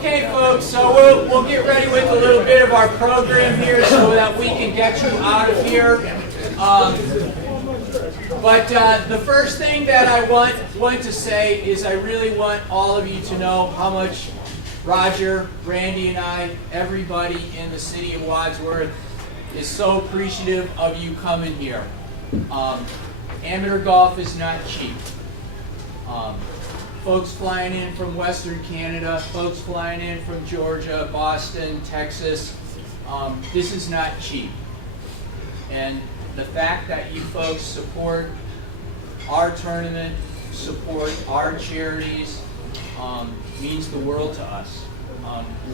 Okay, folks, so we'll get ready with a little bit of our program here so that we can get you out of here. But the first thing that I want to say is I really want all of you to know how much Roger, Randy, and I, everybody in the city of Wadsworth, is so appreciative of you coming here. Amateur golf is not cheap. Folks flying in from Western Canada, folks flying in from Georgia, Boston, Texas, this is not cheap. And the fact that you folks support our tournament, support our charities, means the world to us.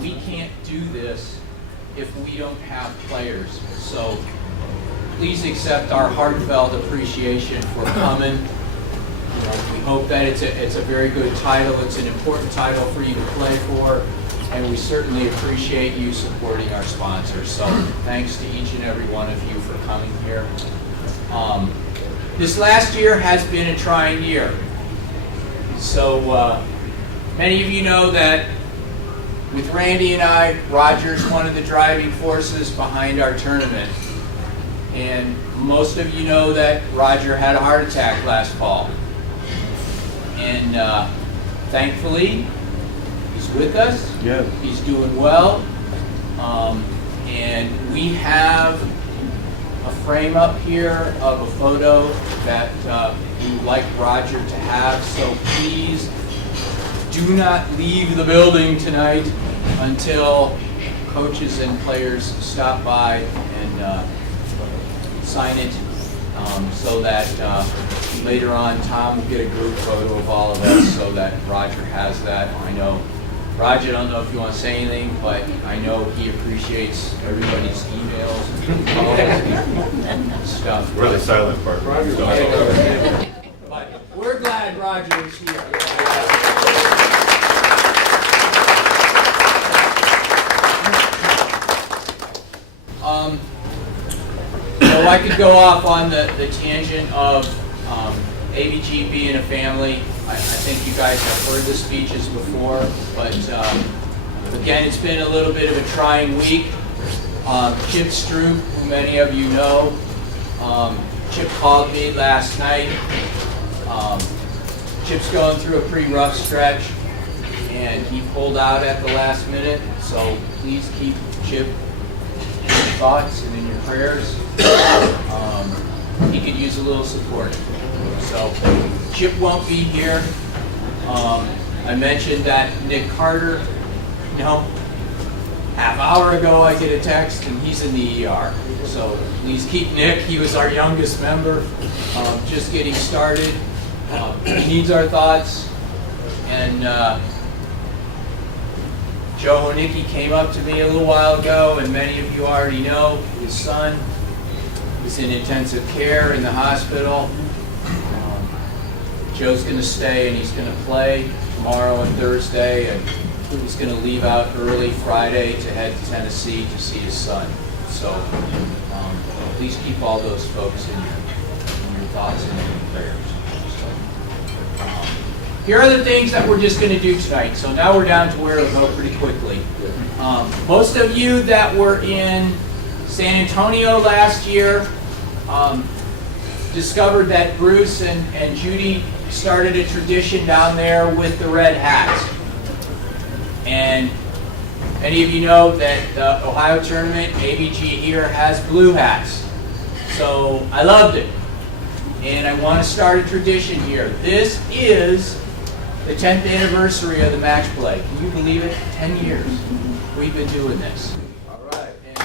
We can't do this if we don't have players. So please accept our heartfelt appreciation for coming. We hope that it's a very good title. It's an important title for you to play for, and we certainly appreciate you supporting our sponsors. So thanks to each and every one of you for coming here. This last year has been a trying year. So many of you know that with Randy and I, Roger's one of the driving forces behind our tournament. And most of you know that Roger had a heart attack last fall. And thankfully, he's with us. Yeah. He's doing well. And we have a frame up here of a photo that we would like Roger to have. So please do not leave the building tonight until coaches and players stop by and sign it, so that later on Tom will get a group photo of all of us so that Roger has that. I know, Roger, I don't know if you want to say anything, but I know he appreciates everybody's emails and calls and stuff. We're the silent part. But we're glad Roger is here. So I could go off on the tangent of ABG being a family. I think you guys have heard the speeches before, but again, it's been a little bit of a trying week. Chip Stroop, who many of you know, Chip called me last night. Chip's going through a pretty rough stretch, and he pulled out at the last minute, so please keep Chip in your thoughts and in your prayers. He could use a little support. So Chip won't be here. I mentioned that Nick Carter, half hour ago I get a text and he's in the ER. So please keep Nick. He was our youngest member, just getting started. He needs our thoughts. And Joe Honicki came up to me a little while ago, and many of you already know his son is in intensive care in the hospital. Joe's going to stay and he's going to play tomorrow and Thursday, and he's going to leave out early Friday to head to Tennessee to see his son. So please keep all those folks in your thoughts and in your prayers. So, here are the things that we're just going to do tonight. So now we're down to where it'll go pretty quickly. Most of you that were in San Antonio last year discovered that Bruce and Judy started a tradition down there with the red hats. And many of you know that the Ohio tournament, ABG here, has blue hats. So I loved it. And I want to start a tradition here. This is the 10th anniversary of the match play. Can you believe it? 10 years we've been doing this. All right. And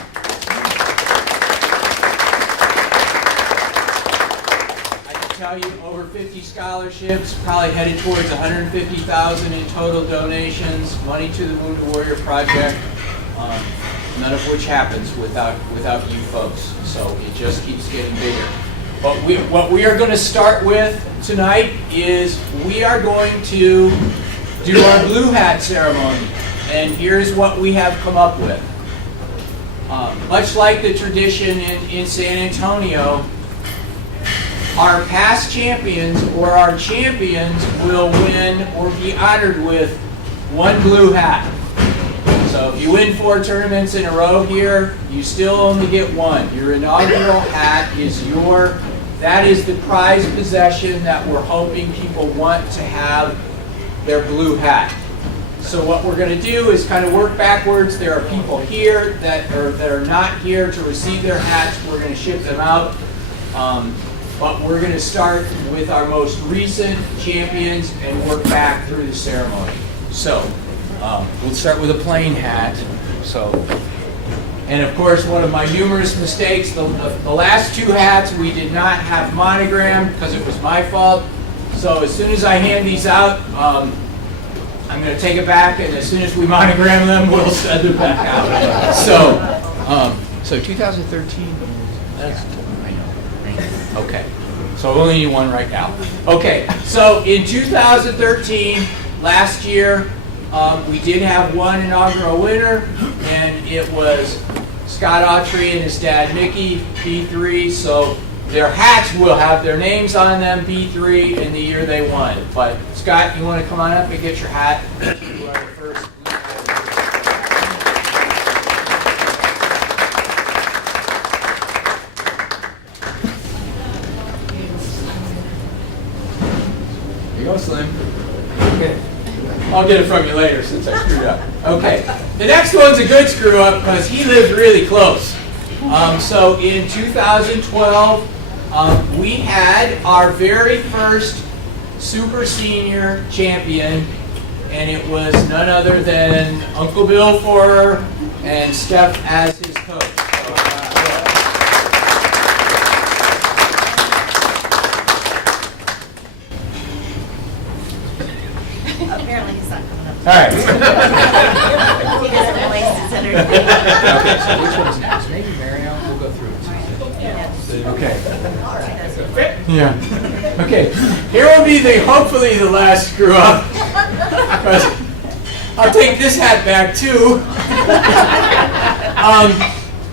I can tell you over 50 scholarships, probably headed towards $150,000 in total donations, money to the Wounded Warrior Project, none of which happens without you folks. So it just keeps getting bigger. But what we are going to start with tonight is we are going to do our blue hat ceremony. And here's what we have come up with. Much like the tradition in San Antonio, our past champions or our champions will win or be honored with one blue hat. So if you win 4 tournaments in a row here, you still only get one. Your inaugural hat is that is the prized possession that we're hoping people want to have their blue hat. So what we're going to do is kind of work backwards. There are people here that are not here to receive their hats. We're going to ship them out. But we're going to start with our most recent champions and work back through the ceremony. So we'll start with a plain hat. And of course, one of my numerous mistakes, the last 2 hats we did not have monogrammed because it was my fault. So as soon as I hand these out, I'm going to take it back, and as soon as we monogram them, we'll send them back out. So 2013, okay. So only need one right now. Okay, so in 2013, last year, we did have one inaugural winner, and it was Scott Autry and his dad Mickey, B3. So their hats will have their names on them, B3, in the year they won. But Scott, you want to come on up and get your hat? You are the first. Here you go, Slim. Okay. I'll get it from you later since I screwed up. Okay. The next one's a good screw up because he lived really close. So in 2012, we had our very first super senior champion, and it was none other than Uncle Bill Forer and Steph as his coach. Apparently he's not coming up. All right. He doesn't waste his energy. Okay, so which one's next? Maybe Mario. We'll go through it. Okay. Yeah. Okay. Here will be hopefully the last screw up. I'll take this hat back too.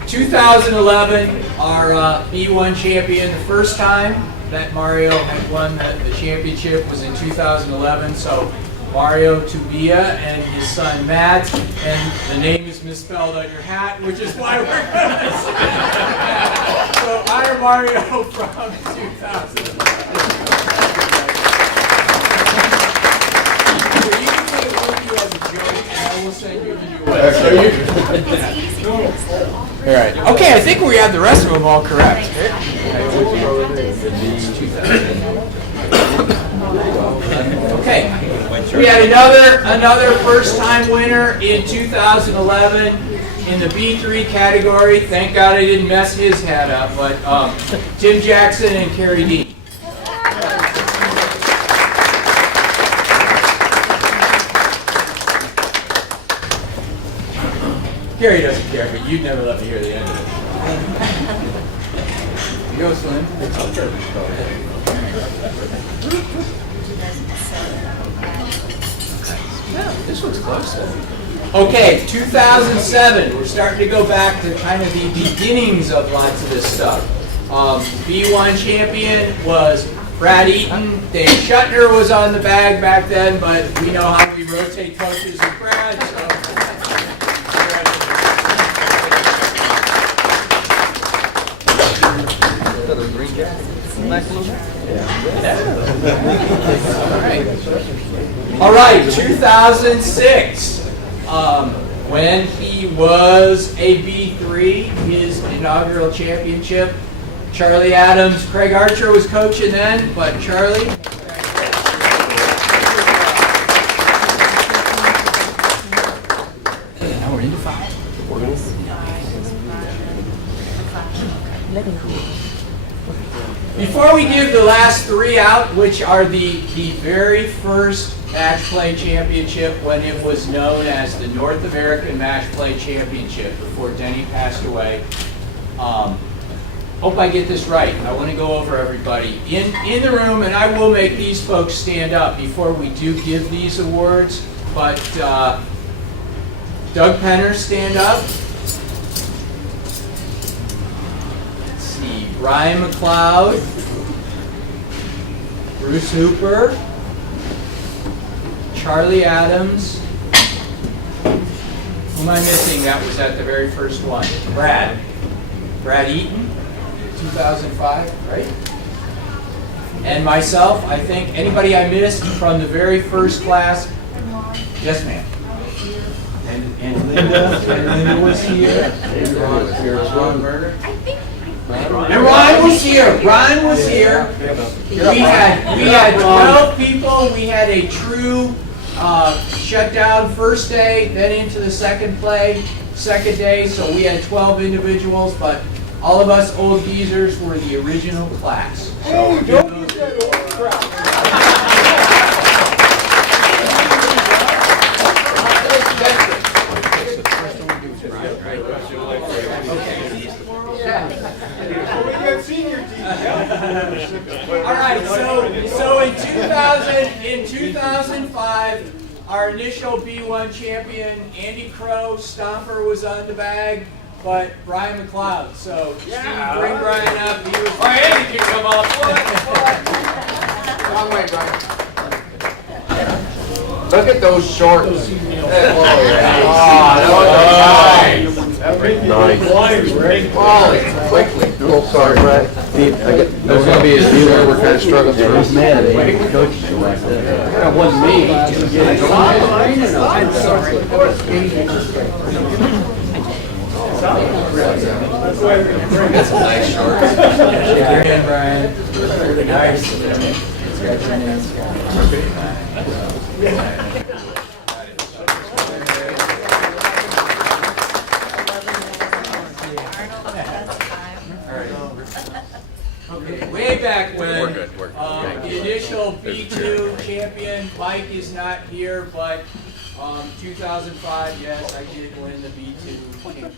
2011, our B1 champion. The first time that Mario had won the championship was in 2011. So Mario Tubia and his son Matt, and the name is misspelled on your hat, which is why we're going to say that. So I am Mario from 2011. So you can take it with you as a joke, and I will send you the new one. All right. Okay, I think we have the rest of them all correct. Okay. We had another first-time winner in 2011 in the B3 category. Thank God I didn't mess his hat up, but Tim Jackson and Kerry Dean. Kerry doesn't care, but you'd never let me hear the end of it. You go, Slim. This one's close though. Okay, 2007. We're starting to go back to kind of the beginnings of lots of this stuff. B1 champion was Brad Eaton. Dave Shuttner was on the bag back then, but we know how we rotate coaches with Brad. So. All right, 2006, when he was a B3, his inaugural championship. Charlie Adams, Craig Archer was coaching then, but Charlie. Now we're into 5. Before we give the last 3 out, which are the very first match play championship when it was known as the North American Match Play Championship before Denny passed away. Hope I get this right. I want to go over everybody in the room, and I will make these folks stand up before we do give these awards. But Doug Penner, stand up. Ryan McLeod, Bruce Hooper, Charlie Adams, Who am I missing that was at the very first one? Brad Eaton, 2005, right? And myself, I think. Anybody I missed from the very first class? Yes, ma'am. And Linda was here. Ron Berger. And Ron was here. Ron was here. We had 12 people. We had a true shutdown first day, then into the second day. So we had 12 individuals, but all of us old geezers were the original class. So, all right, so in 2005, our initial B1 champion, Andy Crow, Stomper, was on the bag, but Brian McLeod. So Steve, bring Brian up. He was Andy can come up. Long way, Brian. Look at those shorts. Quickly. Oh, sorry, Brad. There's going to be a deal where we're kind of struggling through. He's mad. Coach like that. That wasn't me. That's a nice short. Shake your hand, Brian. Nice. Okay, way back when, We're good. the initial B2 champion, Mike is not here, but 2005, yes, I did win the B2 championship.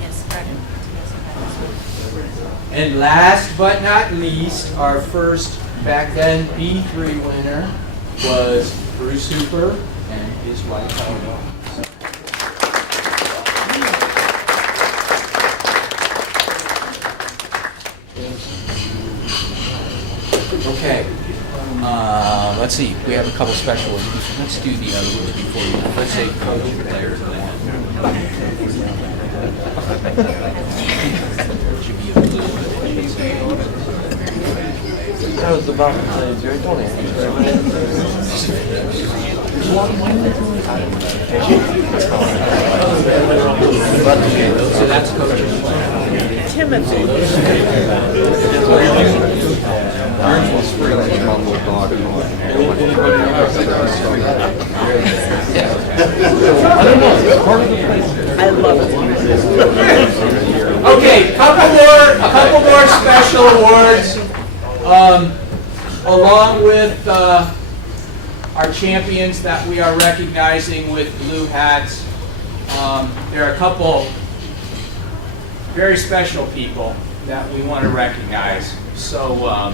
Yes, correct. And last but not least, our first back then B3 winner was Bruce Hooper and his wife Helga. Okay, let's see. We have a couple special ones. Let's do the other ones before we. Let's say coach and players. That was about the same, Jerry. Don't So that's coaching. I love it. Okay, couple more special awards, along with our champions that we are recognizing with blue hats. There are a couple very special people that we want to recognize. So,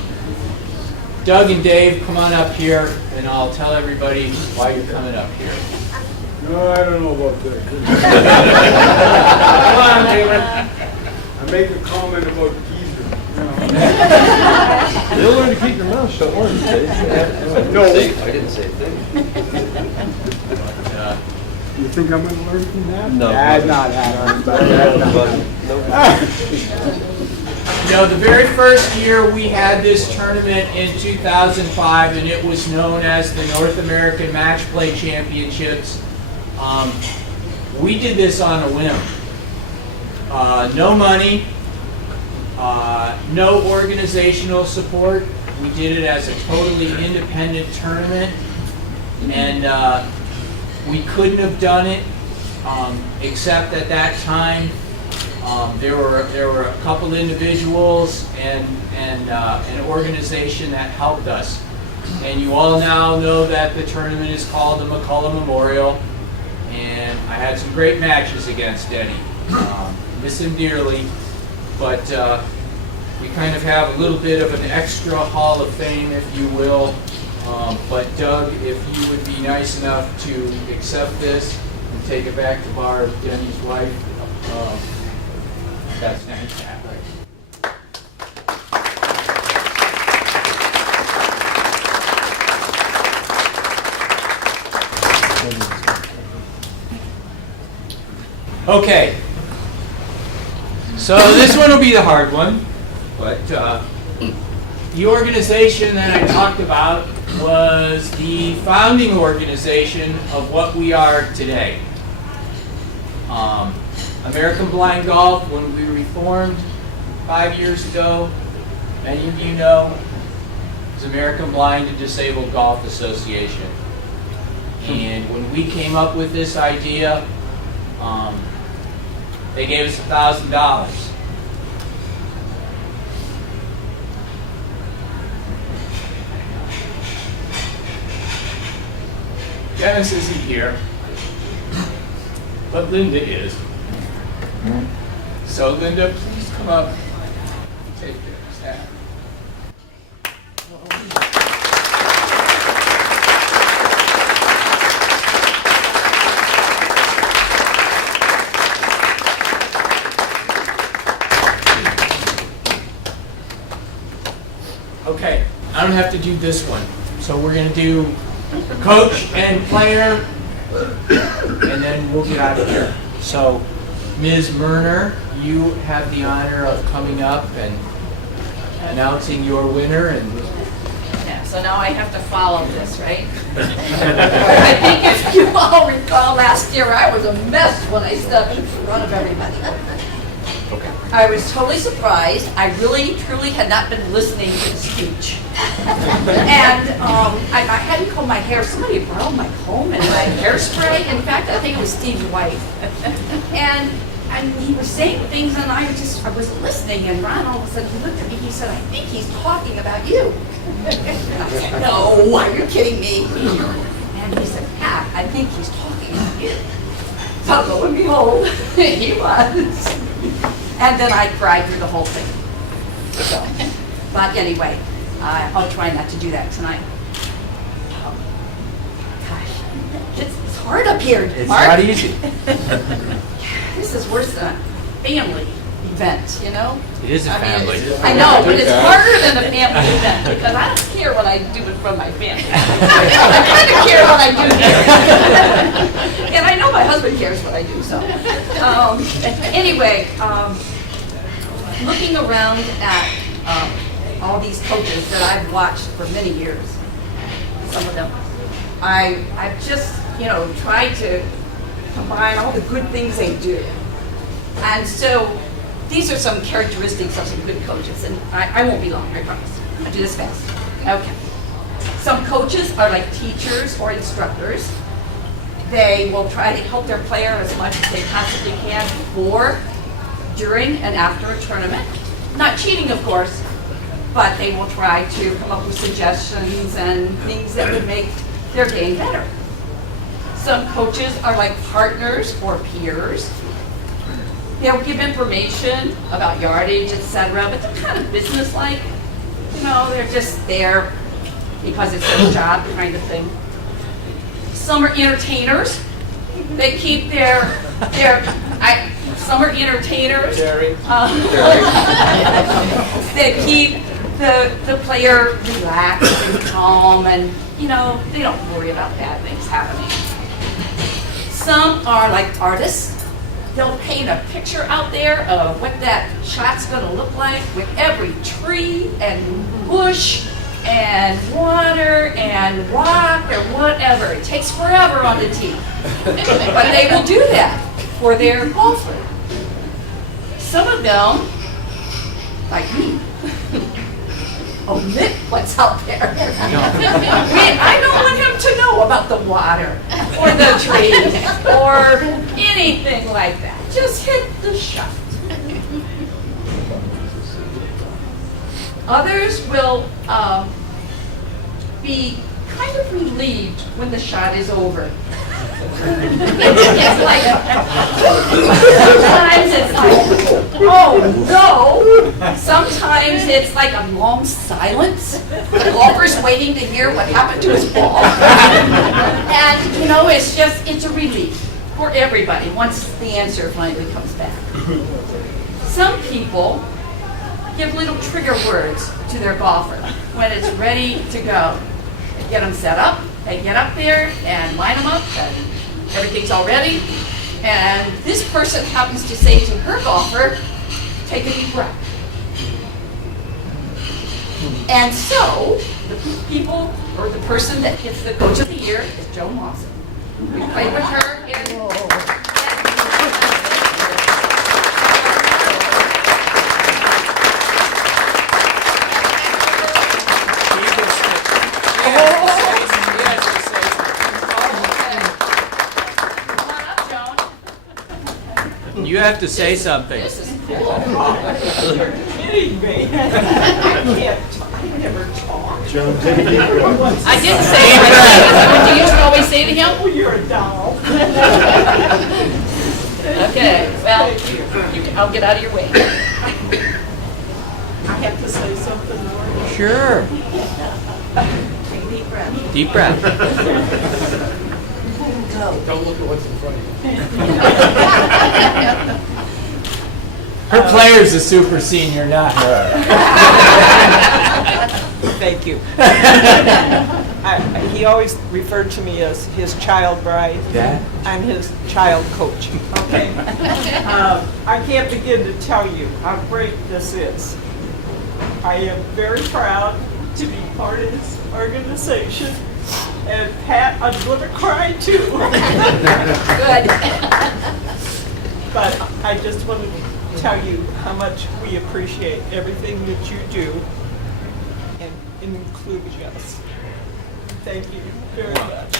Doug and Dave, come on up here, and I'll tell everybody why you're coming up here. No, I don't know about that. Come on, David. I make a comment about geezer. You'll learn to keep your mouth shut, won't you, Dave? No. I didn't say a thing. You think I'm going to learn from that? No. That's not that. You know, the very first year we had this tournament in 2005, and it was known as the North American Match Play Championships. We did this on a whim. No money, no organizational support. We did it as a totally independent tournament, and we couldn't have done it except at that time there were a couple individuals and an organization that helped us. And you all now know that the tournament is called the McCullough Memorial, and I had some great matches against Denny. Miss him dearly, but we kind of have a little bit of an extra Hall of Fame, if you will. But Doug, if you would be nice enough to accept this and take it back to Barb, Denny's wife, that's fantastic. Okay. So this one will be the hard one, but the organization that I talked about was the founding organization of what we are today. American Blind Golf, when we reformed 5 years ago, many of you know, is American Blind and Disabled Golf Association. And when we came up with this idea, they gave us $1,000. Dennis isn't here, but Linda is. So Linda, please come up and take Dennis' hat. Okay, I don't have to do this one. So we're going to do coach and player, and then we'll get out of here. So, Ms. Murner, you have the honor of coming up and announcing your winner. And Yeah, so now I have to follow this, right? I think if you all recall last year, I was a mess when I stepped in front of everybody. okay. I was totally surprised. I really, truly had not been listening to the speech. And I hadn't combed my hair. Somebody borrowed my comb and my hairspray. In fact, I think it was Steve's wife. And he was saying things, and I was listening. And Ron all of a sudden he looked at me. He said, "I think he's talking about you." And I said, "No, are you kidding me?" And he said, "Pat, I think he's talking about you." So lo and behold, he was. And then I cried through the whole thing. So, but anyway, I'll try not to do that tonight. Gosh, it's hard up here, It's Mark. not easy. This is worse than a family event, you know? It is a family. I know, but it's harder than a family event because I don't care what I do in front of my family. I kind of care what I do here. And I know my husband cares what I do, so. Anyway, looking around at all these coaches that I've watched for many years, some of them, I've just, tried to combine all the good things they do. And so these are some characteristics of some good coaches, and I won't be long, I promise. I'll do this fast. Okay. Some coaches are like teachers or instructors. They will try to help their player as much as they possibly can before, during, and after a tournament. Not cheating, of course, but they will try to come up with suggestions and things that would make their game better. Some coaches are like partners or peers. They'll give information about yardage, etc., but they're kind of businesslike. They're just there because it's their job kind of thing. Some are entertainers. They keep some are entertainers. They keep the player relaxed and calm, and they don't worry about bad things happening. Some are like artists. They'll paint a picture out there of what that shot's going to look like with every tree and bush and water and rock or whatever. It takes forever on the tee. But they will do that for their golfer. Some of them, like me, omit what's out there. I don't want him to know about the water or the trees or anything like that. Just hit the shot. Others will be kind of relieved when the shot is over. It's like, sometimes it's like, oh no. Sometimes it's like a long silence. The golfer's waiting to hear what happened to his ball. And it's a relief for everybody once the answer finally comes back. Some people give little trigger words to their golfer when it's ready to go. They get them set up, they get up there and line them up, and everything's all ready. And this person happens to say to her golfer, take a deep breath. And so, the people, or the person that gets the Coach of the Year is Joan Lawson. We played with her in... You have to say something. This is cool. You're kidding me. I never talk. I didn't say it. What do you always say to him? Oh, you're a doll. Okay, well, I'll get out of your way. I have to say something more. Sure. Take a deep breath. Deep breath. Don't look at what's in front of you. Her player's a super senior, not her. Thank you. He always referred to me as his child bride. Dad? I'm his child coach. Okay. I can't begin to tell you how great this is. I am very proud to be part of this organization. And Pat, I'm going to cry too. Good. But I just want to tell you how much we appreciate everything that you do, and including us. Thank you very much.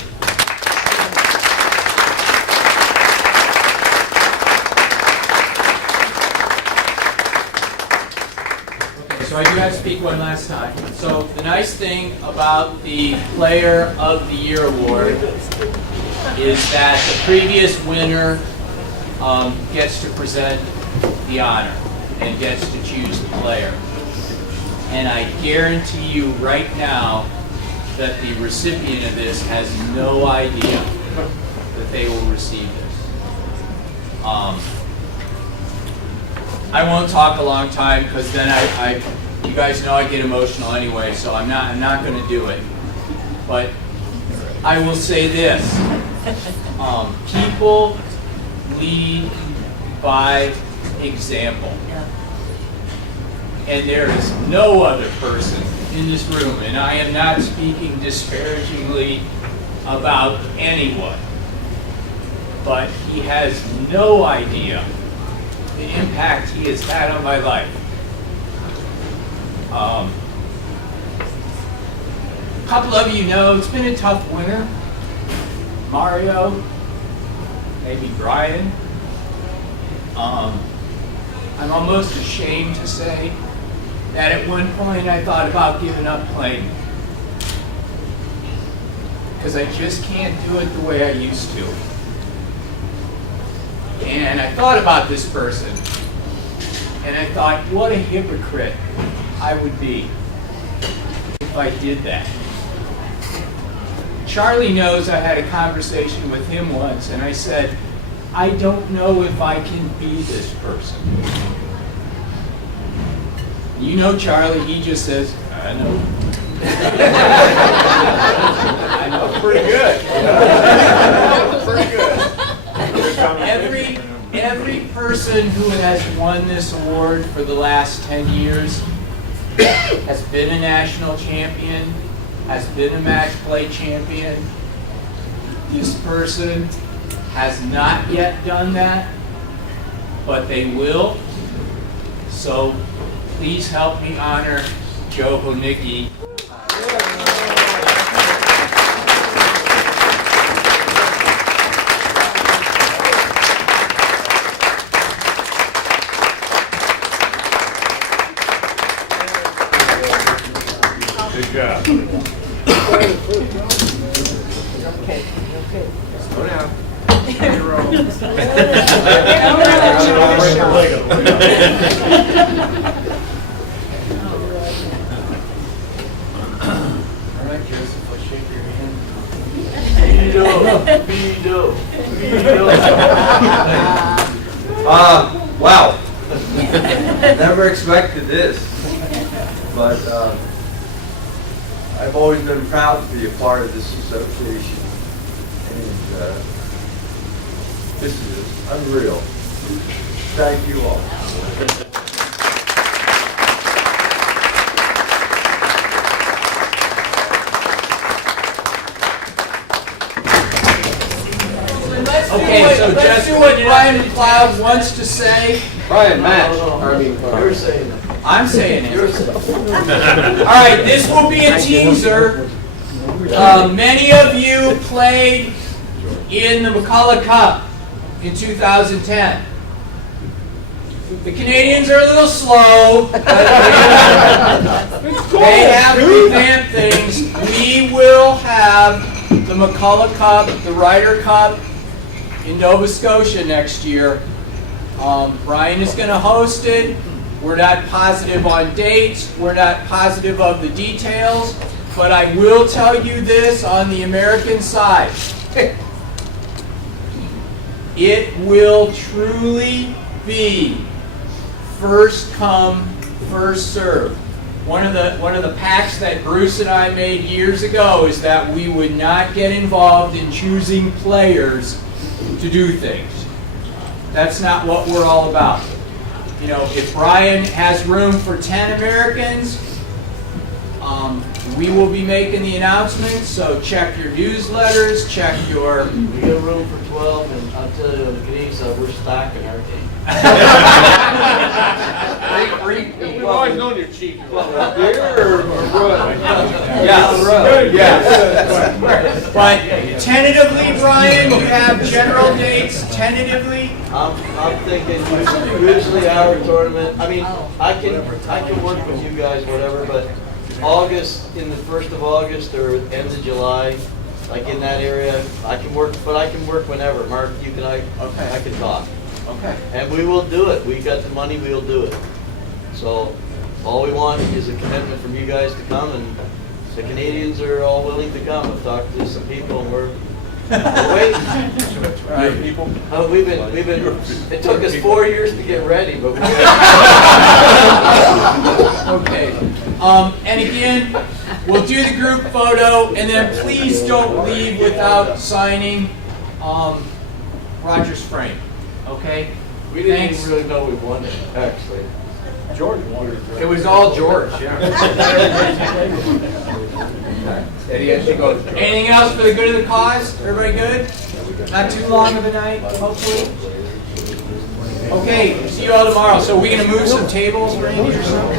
So I do have to speak one last time. So the nice thing about the Player of the Year award is that the previous winner gets to present the honor and gets to choose the player. And I guarantee you right now that the recipient of this has no idea that they will receive this. I won't talk a long time because then you guys know I get emotional anyway, so I'm not going to do it. But I will say this: people lead by example, and there is no other person in this room, and I am not speaking disparagingly about anyone, but he has no idea the impact he has had on my life. A couple of you know it's been a tough winter. Mario, maybe Brian. I'm almost ashamed to say that at one point I thought about giving up playing, because I just can't do it the way I used to. And I thought about this person, and I thought, what a hypocrite I would be if I did that. Charlie knows I had a conversation with him once, and I said, I don't know if I can be this person. You know Charlie, he just says, I know. I know pretty good. Pretty good. Every person who has won this award for the last 10 years has been a national champion, has been a match play champion. This person has not yet done that, but they will. So please help me honor Joe Honicki. Good job. Okay. Slow down. All right, Joseph, I'll shake your hand. Wow. Never expected this, but I've always been proud to be a part of this association, and This is unreal. Thank you all. Okay, so just do what Brian McLeod wants to say. Brian, match. You're saying it. I'm saying it. All right, this will be a teaser. Many of you played in the McCullough Cup in 2010. The Canadians are a little slow, but they have revamped things. We will have the McCullough Cup, the Ryder Cup in Nova Scotia next year. Brian is going to host it. We're not positive on dates. We're not positive of the details. But I will tell you this on the American side. It will truly be first come, first serve. One of the pacts that Bruce and I made years ago is that we would not get involved in choosing players to do things. That's not what we're all about. You know, if Brian has room for 10 Americans, we will be making the announcements, so check your newsletters, check your... We got room for 12, and I'll tell you, on the Canadian side, we're stacking our team. We've always known you're cheap. Beer or what? Yes. But tentatively, Brian, you have general dates, tentatively? I'm thinking usually our tournament, I mean, I can work with you guys, whatever, but August, in the 1st of August or end of July, like in that area, I can work, but I can work whenever. Mark, you can, I can talk. Okay. And we will do it. We got the money, we'll do it. So all we want is a commitment from you guys to come, and the Canadians are all willing to come. I've talked to some people and we're waiting. Right, people. We've been, it took us 4 years to get ready, but we Okay. And again, we'll do the group photo, and then please don't leave without signing Roger's frame. Okay? we didn't Thanks. even really know we won it, actually. George wanted it. It was all George, yeah. Anything else for the good of the cause? Everybody good? Not too long of a night, hopefully? Okay, see you all tomorrow. So are we going to move some tables, Randy, or something?